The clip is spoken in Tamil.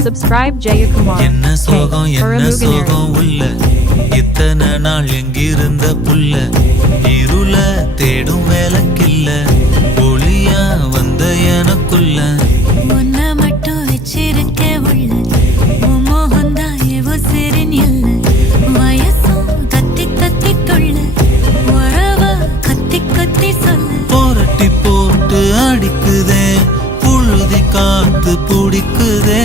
Subscribe Jayakumar. என்ன சோகம் உள்ள இத்தனை நாள் எங்கிருந்த புள்ள இருள தேடும் வேலைக்கில்ல ஒளியா வந்த எனக்குள்ள உன்னை மட்டும் வச்சிருக்க உள்ள மோகந்தான் எவோ சிறின் இல்ல வயசும் கத்தி கத்தி கொள்ள உறவ கத்தி கத்தி சொல்ல போரட்டி போட்டு அடிக்குதே புழுதி காத்து பிடிக்குதே